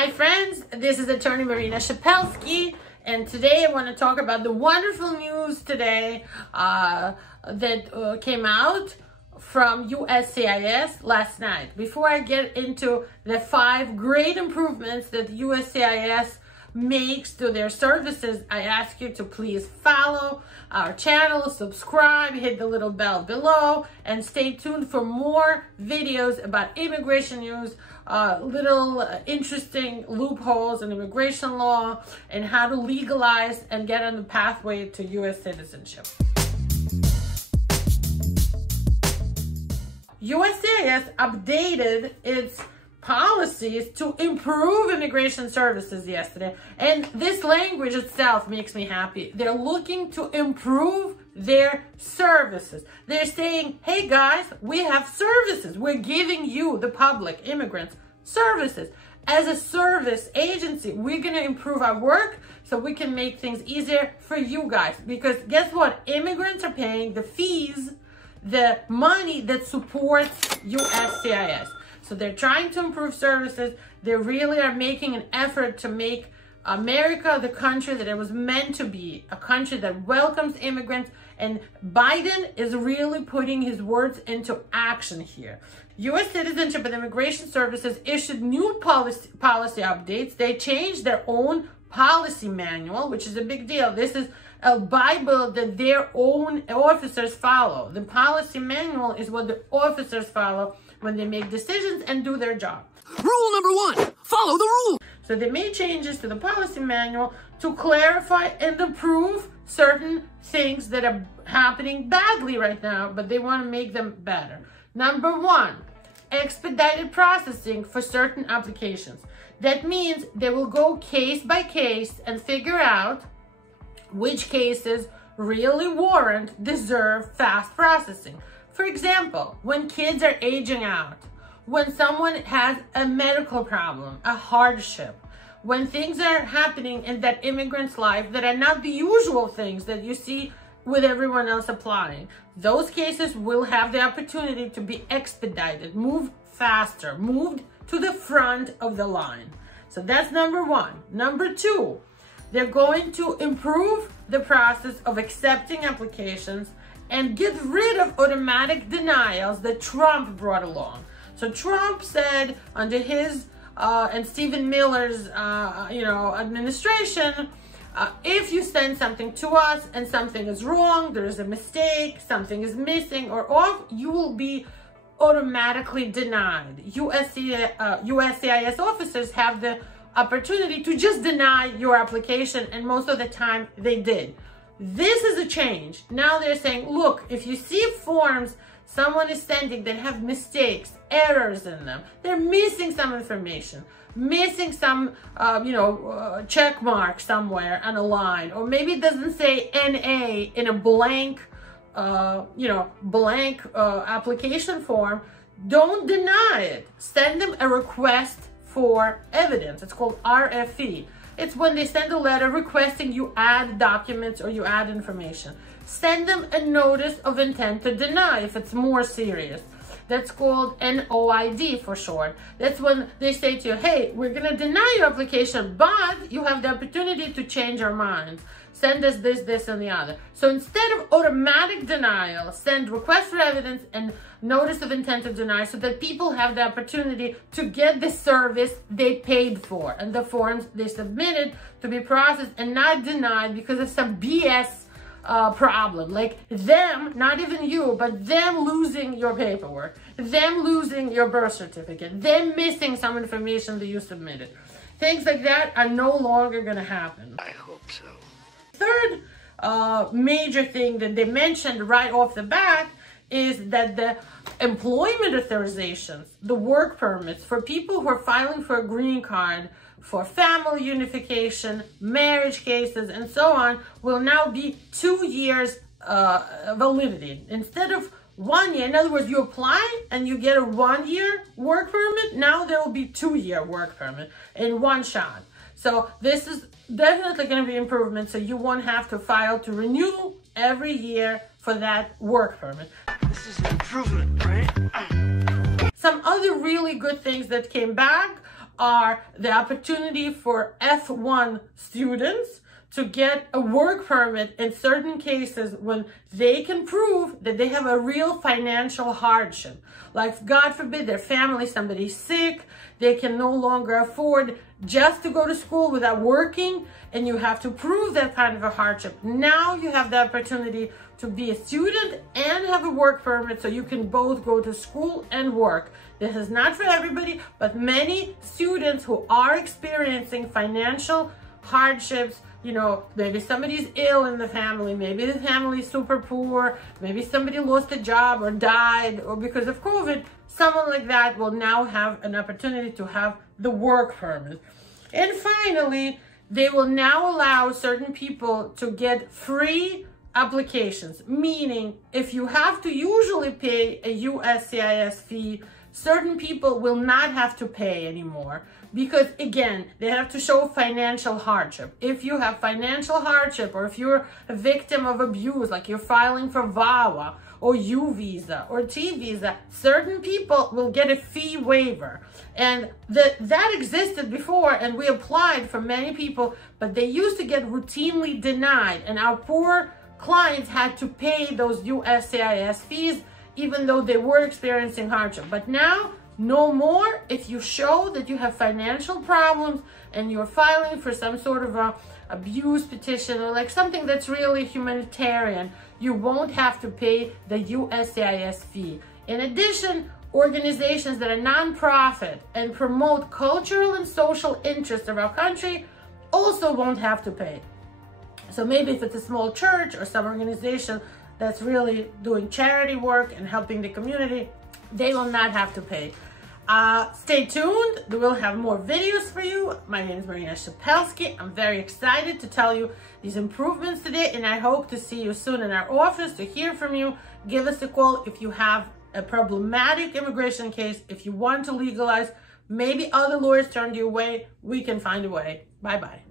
Hi friends, this is attorney Marina Shepelsky, and today I want to talk about the wonderful news today that came out from USCIS last night. Before I get into the 5 great improvements that USCIS makes to their services, I ask you to please follow our channel, subscribe, hit the little bell below, and stay tuned for more videos about immigration news, little interesting loopholes in immigration law, and how to legalize and get on the pathway to U.S. citizenship. USCIS updated its policies to improve immigration services yesterday, and this language itself makes me happy. They're looking to improve their services. They're saying, hey guys, we have services. We're giving you, the public, immigrants, services. As a service agency, we're going to improve our work so we can make things easier for you guys. Because guess what? Immigrants are paying the fees, the money that supports USCIS. So they're trying to improve services. They really are making an effort to make America the country that it was meant to be, a country that welcomes immigrants. And Biden is really putting his words into action here. U.S. Citizenship and Immigration Services issued new policy updates. They changed their own policy manual, which is a big deal. This is a Bible that their own officers follow. The policy manual is what the officers follow when they make decisions and do their job. Rule number 1, follow the rule. So they made changes to the policy manual to clarify and improve certain things that are happening badly right now, but they want to make them better. Number 1, expedited processing for certain applications. That means they will go case by case and figure out which cases really deserve fast processing. For example, when kids are aging out, when someone has a medical problem, a hardship, when things are happening in that immigrant's life that are not the usual things that you see with everyone else applying, those cases will have the opportunity to be expedited, move faster, moved to the front of the line. So that's number 1. Number 2, they're going to improve the process of accepting applications and get rid of automatic denials that Trump brought along. So Trump said under his and Stephen Miller's administration, if you send something to us and something is wrong, there is a mistake, something is missing or off, you will be automatically denied. USCIS officers have the opportunity to just deny your application, and most of the time they did. This is a change. Now they're saying, look, if you see forms someone is sending that have mistakes, errors in them, they're missing some information, missing some, check mark somewhere on a line, or maybe it doesn't say NA in a blank, application form, don't deny it. Send them a request for evidence. It's called RFE. It's when they send a letter requesting you add documents or you add information. Send them a notice of intent to deny if it's more serious. That's called NOID for short. That's when they say to you, hey, we're going to deny your application, but you have the opportunity to change our minds. Send us this, this, and the other. So instead of automatic denial, send request for evidence and notice of intent to deny so that people have the opportunity to get the service they paid for and the forms they submitted to be processed and not denied because of some BS problem. Like them, not even you, but them losing your paperwork, them losing your birth certificate, them missing some information that you submitted. Things like that are no longer going to happen. I hope so. Third major thing that they mentioned right off the bat is that the employment authorizations, the work permits for people who are filing for a green card, for family unification, marriage cases, and so on, will now be 2 years validity instead of 1 year. In other words, you apply and you get a 1-year work permit. Now there will be 2-year work permit in one shot. So this is definitely going to be improvement. So you won't have to file to renew every year for that work permit. This is an improvement, right? Some other really good things that came back are the opportunity for F1 students to get a work permit in certain cases when they can prove that they have a real financial hardship. Like, God forbid, their family, somebody's sick, they can no longer afford just to go to school without working, and you have to prove that kind of a hardship. Now you have the opportunity to be a student and have a work permit, so you can both go to school and work. This is not for everybody, but many students who are experiencing financial hardships, you know, maybe somebody's ill in the family, maybe the family is super poor, maybe somebody lost a job or died, or because of COVID, someone like that will now have an opportunity to have the work permit. And finally, they will now allow certain people to get free applications, meaning if you have to usually pay a USCIS fee, certain people will not have to pay anymore, because again, they have to show financial hardship. If you have financial hardship, or if you're a victim of abuse, like you're filing for VAWA or U visa or T visa, certain people will get a fee waiver. And that existed before, and we applied for many people, but they used to get routinely denied, and our poor clients had to pay those USCIS fees even though they were experiencing hardship. But now, no more. If you show that you have financial problems and you're filing for some sort of a abuse petition, or like something that's really humanitarian, you won't have to pay the USCIS fee. In addition, organizations that are nonprofit and promote cultural and social interests of our country also won't have to pay. So maybe if it's a small church or some organization that's really doing charity work and helping the community, they will not have to pay. Stay tuned. We'll have more videos for you. My name is Marina Shepelsky. I'm very excited to tell you these improvements today, and I hope to see you soon in our office to hear from you. Give us a call if you have a problematic immigration case, if you want to legalize, maybe other lawyers turned you away, we can find a way. Bye-bye.